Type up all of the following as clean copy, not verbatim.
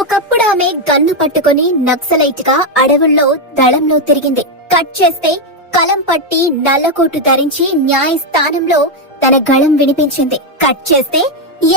ఒకప్పుడు ఆమె గన్ను పట్టుకుని నక్సలైట్ గా అడవుల్లో దళంలో తిరిగింది. కట్ చేస్తే కలం పట్టి నల్లకోటు ధరించి న్యాయస్థానంలో తన గళం వినిపించింది. కట్ చేస్తే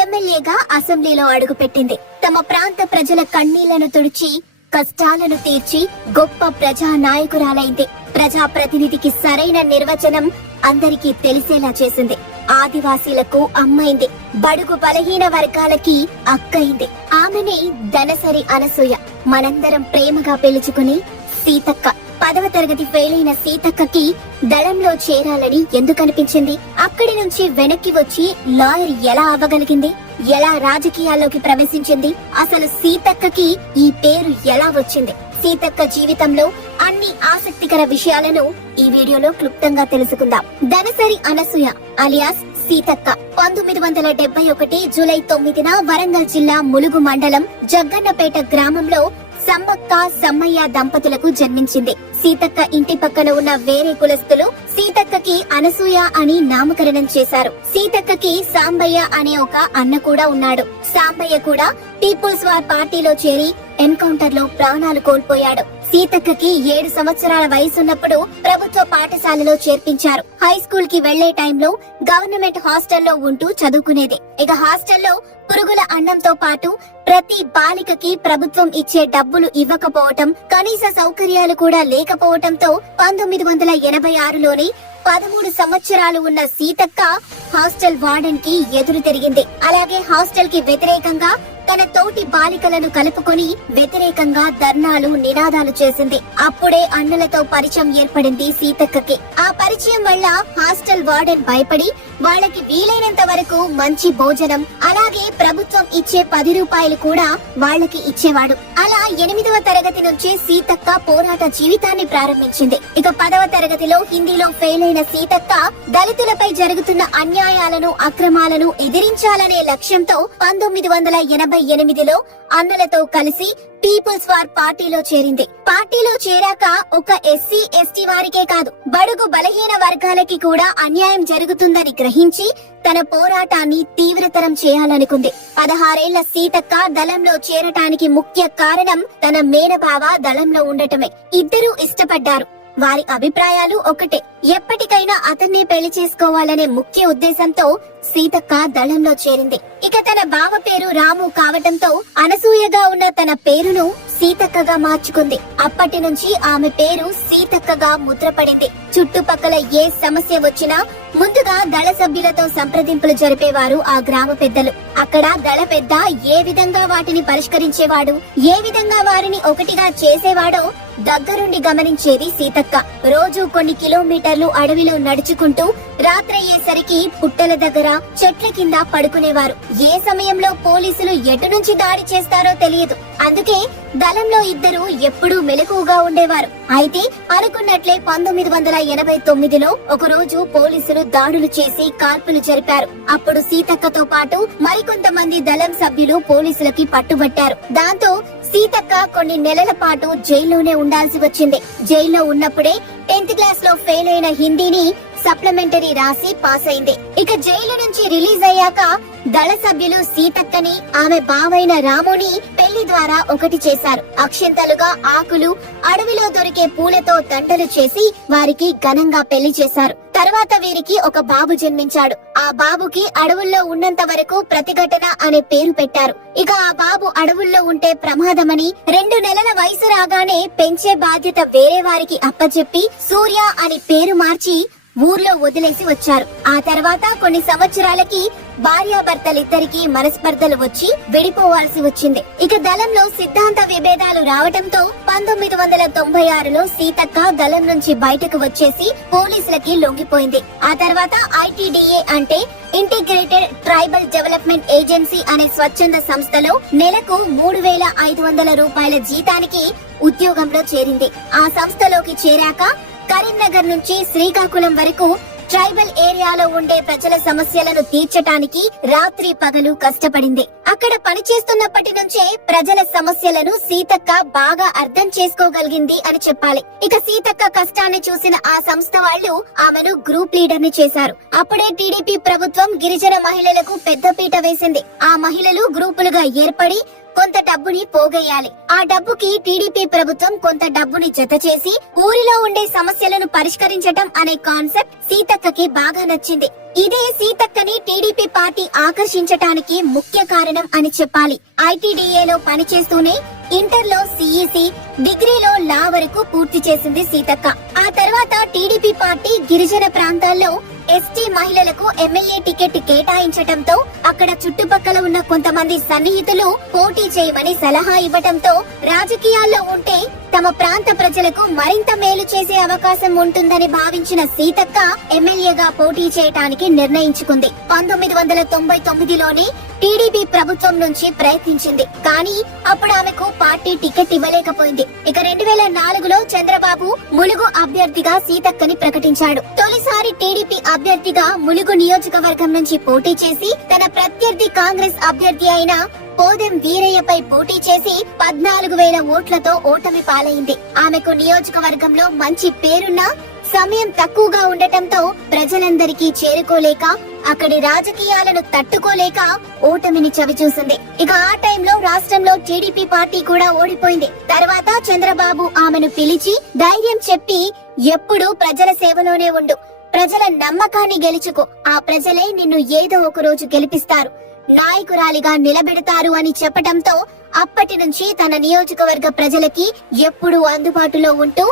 ఎమ్మెల్యేగా అసెంబ్లీలో అడుగుపెట్టింది. తమ ప్రాంత ప్రజల కన్నీళ్లను తుడిచి కష్టాలను తీర్చి గొప్ప ప్రజా నాయకురాలైంది. ప్రజా ప్రతినిధికి సరైన నిర్వచనం అందరికీ తెలిసేలా చేసింది. ఆదివాసీలకు అమ్మైంది. బడుగు బలహీన వర్గాలకి అక్కయింది. ఆమెనే ధనసరి అనసూయ. మనందరం ప్రేమగా పిలుచుకుని సీతక్క. 10వ తరగతి ఫెయిల్ అయిన సీతక్కకి దళంలో చేరాలని ఎందుకనిపించింది? అక్కడి నుంచి వెనక్కి వచ్చి లాయర్ ఎలా అవ్వగలిగింది? ఎలా రాజకీయాల్లోకి ప్రవేశించింది? అసలు సీతక్కకి ఈ పేరు ఎలా వచ్చింది? సీతక్క జీవితంలో అన్ని ఆసక్తికర విషయాలను ఈ వీడియోలో క్లుప్తంగా తెలుసుకుందాం. ధనసరి అనసూయ అలియాస్ సీతక్క 1971 జూలై 9న వరంగల్ జిల్లా ములుగు మండలం జగ్గన్నపేట గ్రామంలో సమ్మక్క సమ్మయ్య దంపతులకు జన్మించింది. సీతక్క ఇంటి పక్కన ఉన్న వేరే కులస్తులు సీతక్కకి అనసూయ అని నామకరణం చేశారు. సీతక్కకి సాంబయ్య అనే ఒక అన్న కూడా ఉన్నాడు. సాంబయ్య కూడా పీపుల్స్ వార్ పార్టీలో చేరి ఎన్కౌంటర్ లో ప్రాణాలు కోల్పోయాడు. సీతక్కకి 7 సంవత్సరాల వయసున్నప్పుడు ప్రభుత్వ పాఠశాలలో చేర్పించారు. హై స్కూల్ కి వెళ్లే టైంలో గవర్నమెంట్ హాస్టల్లో ఉంటూ చదువుకునేది. ఇక హాస్టల్లో పురుగుల అన్నంతో పాటు ప్రతి బాలికకి ప్రభుత్వం ఇచ్చే డబ్బులు ఇవ్వకపోవటం, కనీస సౌకర్యాలు కూడా లేకపోవటంతో 1986లోనే 13 సంవత్సరాలు ఉన్న సీతక్క హాస్టల్ వార్డెన్ కి ఎదురు తిరిగింది. అలాగే హాస్టల్ కి వ్యతిరేకంగా తన తోటి బాలికలను కలుపుకొని వ్యతిరేకంగా ధర్నాలు నినాదాలు చేసింది. అప్పుడే అన్నలతో పరిచయం ఏర్పడింది సీతక్కకి. ఆ పరిచయం వల్ల హాస్టల్ వార్డెన్ భయపడి వాళ్ళకి వీలైనంత వరకు మంచి భోజనం, అలాగే ప్రభుత్వం ఇచ్చే 10 రూపాయలు కూడా వాళ్ళకి ఇచ్చేవాడు. అలా 8వ తరగతి నుంచే సీతక్క పోరాట జీవితాన్ని ప్రారంభించింది. ఇక 10వ తరగతిలో హిందీలో ఫెయిల్ అయిన సీతక్క దళితులపై జరుగుతున్న అన్యాయాలను, అక్రమాలను ఎదిరించాలనే లక్ష్యంతో 1988లో అన్నలతో కలిసి పీపుల్స్ వార్ పార్టీలో చేరింది. పార్టీలో చేరాక ఒక ఎస్సీ ఎస్టీ వారికే కాదు, బడుగు బలహీన వర్గాలకి కూడా అన్యాయం జరుగుతుందని గ్రహించి తన పోరాటాన్ని తీవ్రతరం చేయాలనుకుంది. 16 ఏళ్ల సీతక్క దళంలో చేరటానికి ముఖ్య కారణం తన మేనబావ దళంలో ఉండటమే. ఇద్దరూ ఇష్టపడ్డారు. వారి అభిప్రాయాలు ఒకటే. ఎప్పటికైనా అతన్నే పెళ్లి చేసుకోవాలనే ముఖ్య ఉద్దేశంతో సీతక్క దళంలో చేరింది. ఇక తన బావ పేరు రాము కావటంతో అనసూయగా ఉన్న తన పేరును సీతక్కగా మార్చుకుంది. అప్పటి నుంచి ఆమె పేరు సీతక్కగా ముద్రపడింది. చుట్టుపక్కల ఏ సమస్య వచ్చినా ముందుగా దళ సభ్యులతో సంప్రదింపులు జరిపేవారు ఆ గ్రామ పెద్దలు. అక్కడ దళ పెద్ద ఏ విధంగా వాటిని పరిష్కరించేవాడు, ఏ విధంగా వారిని ఒకటిగా చేసేవాడో దగ్గరుండి గమనించేది సీతక్క. రోజు కొన్ని కిలోమీటర్లు అడవిలో నడుచుకుంటూ రాత్రయ్యేసరికి పుట్టల దగ్గర, చెట్ల కింద పడుకునేవారు. ఏ సమయంలో పోలీసులు ఎటు నుంచి దాడి చేస్తారో తెలియదు. అందుకే దళంలో ఇద్దరు ఎప్పుడూ మెలకువగా ఉండేవారు. అయితే అనుకున్నట్లే 1989లో ఒక రోజు పోలీసులు దాడులు చేసి కాల్పులు జరిపారు. అప్పుడు సీతక్కతో పాటు మరికొంతమంది దళం సభ్యులు పోలీసులకి పట్టుబట్టారు. దాంతో సీతక్క కొన్ని నెలల పాటు జైల్లోనే ఉండాల్సి వచ్చింది. జైల్లో ఉన్నప్పుడే 10th క్లాస్ లో ఫెయిల్ అయిన హిందీని సప్లిమెంటరీ రాసి పాస్ అయింది. ఇక జైలు నుంచి రిలీజ్ అయ్యాక దళ సభ్యులు సీతక్కని, ఆమె బావైన రాముని పెళ్లి ద్వారా ఒకటి చేశారు. అక్షింతలుగా ఆకులు, అడవిలో దొరికే పూలతో దండలు చేసి వారికి ఘనంగా పెళ్లి చేశారు. తర్వాత వీరికి ఒక బాబు జన్మించాడు. ఆ బాబుకి అడవుల్లో ఉన్నంత వరకు ప్రతిఘటన అనే పేరు పెట్టారు. ఇక ఆ బాబు అడవుల్లో ఉంటే ప్రమాదమని 2 నెలల వయసు రాగానే పెంచే బాధ్యత వేరే వారికి అప్పచెప్పి సూర్య అని పేరు మార్చి ఊర్లో వదిలేసి వచ్చారు. ఆ తర్వాత కొన్ని సంవత్సరాలకి భార్యాభర్తలిద్దరికీ మనస్పర్ధలు వచ్చి విడిపోవాల్సి వచ్చింది. ఇక దళంలో సిద్ధాంత విభేదాలు రావటంతో 1996లో సీతక్క దళం నుంచి బయటకు వచ్చేసి పోలీసులకి లొంగిపోయింది. ఆ తర్వాత ITDA అంటే ఇంటిగ్రేటెడ్ ట్రైబల్ డెవలప్మెంట్ ఏజెన్సీ అనే స్వచ్ఛంద సంస్థలో నెలకు 3500 రూపాయల జీతానికి ఉద్యోగంలో చేరింది. ఆ సంస్థలోకి చేరాక కరీంనగర్ నుంచి శ్రీకాకుళం వరకు ట్రైబల్ ఏరియాలో ఉండే ప్రజల సమస్యలను తీర్చటానికి రాత్రి పగలు కష్టపడింది. అక్కడ పనిచేస్తున్నప్పటి నుంచే ప్రజల సమస్యలను సీతక్క బాగా అర్థం చేసుకోగలిగింది అని చెప్పాలి. ఇక సీతక్క కష్టాన్ని చూసిన ఆ సంస్థ వాళ్ళు ఆమెను గ్రూప్ లీడర్ ని చేశారు. అప్పుడే టీడీపీ ప్రభుత్వం గిరిజన మహిళలకు పెద్దపీట వేసింది. ఆ మహిళలు గ్రూపులుగా ఏర్పడి కొంత డబ్బుని పోగేయాలి. ఆ డబ్బుకి టీడీపీ ప్రభుత్వం కొంత డబ్బుని జత చేసి ఊరిలో ఉండే సమస్యలను పరిష్కరించటం అనే కాన్సెప్ట్ సీతక్కకి బాగా నచ్చింది. ఇదే సీతక్కని టీడీపీ పార్టీ ఆకర్షించటానికి ముఖ్య కారణం అని చెప్పాలి. ఐటీడీఏలో పనిచేస్తూనే ఇంటర్లో సిఈసి, డిగ్రీలో లా వరకు పూర్తి చేసింది సీతక్క. ఆ తర్వాత టీడీపీ పార్టీ గిరిజన ప్రాంతాల్లో ఎస్టీ మహిళలకు ఎమ్మెల్యే టికెట్ కేటాయించటంతో అక్కడ చుట్టుపక్కల ఉన్న కొంతమంది సన్నిహితులు పోటీ చేయమని సలహా ఇవ్వటంతో రాజకీయాల్లో ఉంటే తమ ప్రాంత ప్రజలకు మరింత మేలు చేసే అవకాశం ఉంటుందని భావించిన సీతక్క ఎమ్మెల్యేగా పోటీ చేయటానికి నిర్ణయించుకుంది. 1999లోనే టీడీపీ ప్రభుత్వం నుంచి ప్రయత్నించింది. కానీ అప్పుడు ఆమెకు పార్టీ టికెట్ ఇవ్వలేకపోయింది. ఇక 2004లో చంద్రబాబు ములుగు అభ్యర్థిగా సీతక్కని ప్రకటించాడు. తొలిసారి టీడీపీ అభ్యర్థిగా ములుగు నియోజకవర్గం నుంచి పోటీ చేసి తన ప్రత్యర్థి కాంగ్రెస్ అభ్యర్థి అయిన పోదెం వీరయ్యపై పోటీ చేసి 14,000 ఓట్లతో ఓటమి పాలైంది. ఆమెకు నియోజకవర్గంలో మంచి పేరున్నా సమయం తక్కువగా ఉండటంతో ప్రజలందరికీ చేరుకోలేక అక్కడి రాజకీయాలను తట్టుకోలేక ఓటమిని చవిచూసింది. ఇక ఆ టైంలో రాష్ట్రంలో టీడీపీ పార్టీ కూడా ఓడిపోయింది. తర్వాత చంద్రబాబు ఆమెను పిలిచి ధైర్యం చెప్పి ఎప్పుడూ ప్రజల సేవలోనే ఉండు, ప్రజల నమ్మకాన్ని గెలుచుకో, ఆ ప్రజలే నిన్ను ఏదో ఒక రోజు గెలిపిస్తారు, నాయకురాలిగా నిలబెడతారు అని చెప్పటంతో అప్పటి నుంచి తన నియోజకవర్గ ప్రజలకి ఎప్పుడూ అందుబాటులో ఉంటూ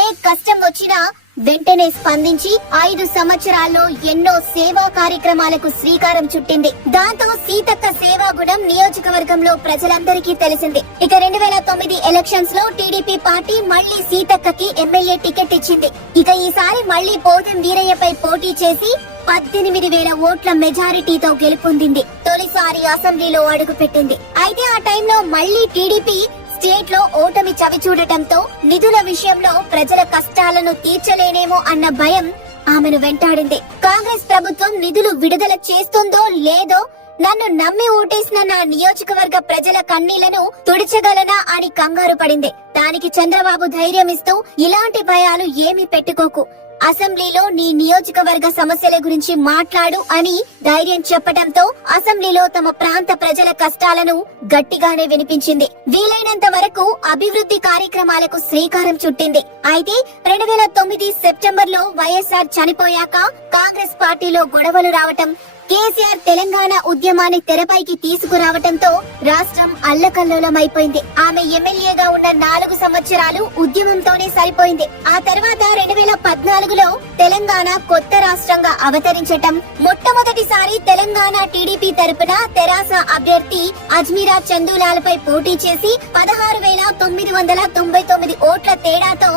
ఏ కష్టం వచ్చినా వెంటనే స్పందించి 5 సంవత్సరాల్లో ఎన్నో సేవా కార్యక్రమాలకు శ్రీకారం చుట్టింది. దాంతో సీతక్క సేవా గుణం నియోజకవర్గంలో ప్రజలందరికీ తెలిసింది. ఇక 2009 ఎలక్షన్స్ లో టీడీపీ పార్టీ మళ్లీ సీతక్కకి ఎమ్మెల్యే టికెట్ ఇచ్చింది. ఇక ఈసారి మళ్లీ పోదెం వీరయ్యపై పోటీ చేసి 18,000 ఓట్ల మెజారిటీతో గెలుపొందింది. తొలిసారి అసెంబ్లీలో అడుగుపెట్టింది. అయితే ఆ టైంలో మళ్లీ టీడీపీ స్టేట్ లో ఓటమి చవిచూడటంతో నిధుల విషయంలో ప్రజల కష్టాలను తీర్చలేనేమో అన్న భయం ఆమెను వెంటాడింది. కాంగ్రెస్ ప్రభుత్వం నిధులు విడుదల చేస్తుందో లేదో, నన్ను నమ్మి ఓటేసిన నా నియోజకవర్గ ప్రజల కన్నీళ్లను తుడిచగలనా అని కంగారు పడింది. దానికి చంద్రబాబు ధైర్యం ఇస్తూ ఇలాంటి భయాలు ఏమీ పెట్టుకోకు, అసెంబ్లీలో నీ నియోజకవర్గ సమస్యల గురించి మాట్లాడు అని ధైర్యం చెప్పడంతో అసెంబ్లీలో తమ ప్రాంత ప్రజల కష్టాలను గట్టిగానే వినిపించింది. వీలైనంత వరకు అభివృద్ధి కార్యక్రమాలకు శ్రీకారం చుట్టింది. అయితే 2009 సెప్టెంబర్ లో వైఎస్ఆర్ చనిపోయాక కాంగ్రెస్ పార్టీలో గొడవలు రావటం, కేసీఆర్ తెలంగాణ ఉద్యమాన్ని తెరపైకి తీసుకురావటంతో రాష్ట్రం అల్లకల్లోలమైపోయింది. ఆమె ఎమ్మెల్యేగా ఉన్న 4 సంవత్సరాలు ఉద్యమంతోనే సరిపోయింది. ఆ తర్వాత 2014లో తెలంగాణ కొత్త రాష్ట్రంగా అవతరించటం, మొట్టమొదటిసారి తెలంగాణ టీడీపీ తరపున తెరాస అభ్యర్థి అజ్మీరా చందూలాల్ పై పోటీ చేసి 16,999 ఓట్ల తేడాతో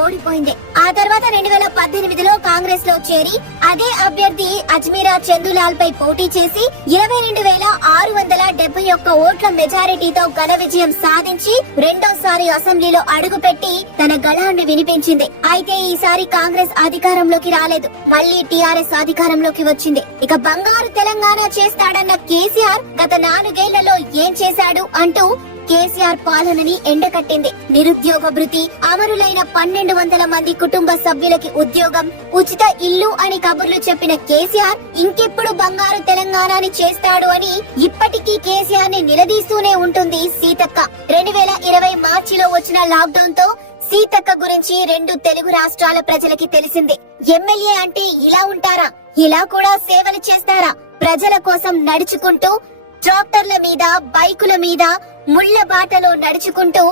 ఓడిపోయింది. ఆ తర్వాత 2018లో కాంగ్రెస్ లో చేరి అదే అభ్యర్థి అజ్మీరా చందూలాల్ పై పోటీ చేసి 22,671 ఓట్ల మెజారిటీతో ఘన విజయం సాధించి రెండోసారి అసెంబ్లీలో అడుగుపెట్టి తన గళాన్ని వినిపించింది. అయితే ఈసారి కాంగ్రెస్ అధికారంలోకి రాలేదు, మళ్లీ టీఆర్ఎస్ అధికారంలోకి వచ్చింది. ఇక బంగారు తెలంగాణ చేస్తాడన్న కేసీఆర్ గత 4 ఏళ్లలో ఏం చేశాడు అంటూ కేసీఆర్ పాలనని ఎండకట్టింది. నిరుద్యోగ భృతి, అమరులైన 1,200 మంది కుటుంబ సభ్యులకి ఉద్యోగం, ఉచిత ఇల్లు అని కబుర్లు చెప్పిన కేసీఆర్ ఇంకెప్పుడు బంగారు తెలంగాణని చేస్తాడు అని ఇప్పటికీ కేసీఆర్ ని నిలదీస్తూనే ఉంటుంది సీతక్క. 2020 మార్చిలో వచ్చిన లాక్డౌన్ తో సీతక్క గురించి 2 తెలుగు రాష్ట్రాల ప్రజలకి తెలిసింది. ఎమ్మెల్యే అంటే ఇలా ఉంటారా, ఇలా కూడా సేవలు చేస్తారా, ప్రజల కోసం నడుచుకుంటూ ట్రాక్టర్ల మీద, బైకుల మీద ముళ్ల బాటలో నడుచుకుంటూ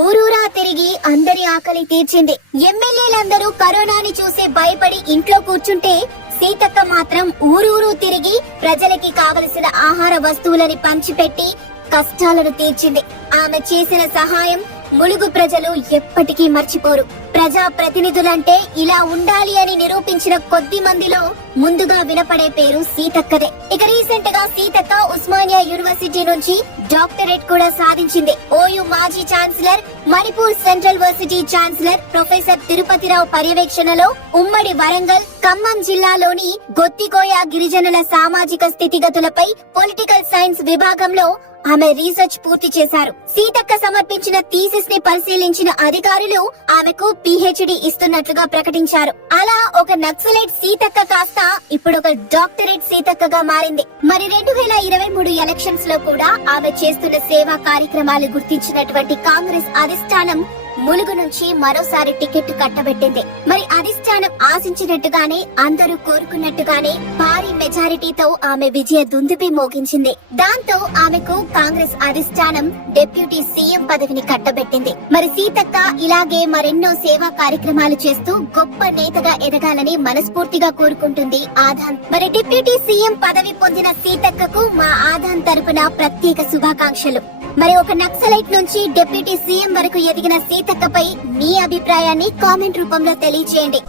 ఊరూరా తిరిగి అందరి ఆకలి తీర్చింది. ఎమ్మెల్యేలందరూ కరోనాని చూసి భయపడి ఇంట్లో కూర్చుంటే సీతక్క మాత్రం ఊరూరు తిరిగి ప్రజలకి కావలసిన ఆహార వస్తువులని పంచిపెట్టి కష్టాలను తీర్చింది. ఆమె చేసిన సహాయం ములుగు ప్రజలు ఎప్పటికీ మర్చిపోరు. ప్రజా ప్రతినిధులంటే ఇలా ఉండాలి అని నిరూపించిన కొద్ది మందిలో ముందుగా వినపడే పేరు సీతక్కదే. ఇక రీసెంట్ గా సీతక్క ఉస్మానియా యూనివర్సిటీ నుంచి డాక్టరేట్ కూడా సాధించింది. ఓయూ మాజీ chancellor, Manipur central university chancellor professor Tirupathirao పర్యవేక్షణలో ఉమ్మడి వరంగల్, ఖమ్మం జిల్లాలోని గొత్తికోయ గిరిజనుల సామాజిక స్థితిగతులపై పొలిటికల్ సైన్స్ విభాగంలో ఆమె రీసెర్చ్ పూర్తి చేశారు. సీతక్క సమర్పించిన థీసిస్ ని పరిశీలించిన అధికారులు ఆమెకు PhD ఇస్తున్నట్లుగా ప్రకటించారు. అలా ఒక నక్సలైట్ సీతక్క కాస్త ఇప్పుడు ఒక డాక్టరేట్ సీతక్కగా మారింది. మరి 2023 ఎలక్షన్స్ లో కూడా ఆమె చేస్తున్న సేవా కార్యక్రమాలు గుర్తించినటువంటి కాంగ్రెస్ అధిష్టానం ములుగు నుంచి మరోసారి టికెట్ కట్టబెట్టింది. మరి అధిష్టానం ఆశించినట్టుగానే అందరూ కోరుకున్నట్టుగానే భారీ మెజారిటీతో ఆమె విజయ దుందుబి మోగించింది. దాంతో ఆమెకు కాంగ్రెస్ అధిష్టానం డిప్యూటీ సీఎం పదవిని కట్టబెట్టింది. మరి సీతక్క ఇలాగే మరెన్నో సేవా కార్యక్రమాలు చేస్తూ గొప్ప నేతగా ఎదగాలని మనస్ఫూర్తిగా కోరుకుంటుంది ఆధాన్. మరి డిప్యూటీ సీఎం పదవి పొందిన సీతక్కకు మా ఆధాన్ తరపున ప్రత్యేక శుభాకాంక్షలు. మరి ఒక నక్సలైట్ నుంచి డిప్యూటీ సీఎం వరకు ఎదిగిన సీతక్కపై మీ అభిప్రాయాన్ని కామెంట్ రూపంలో తెలియజేయండి.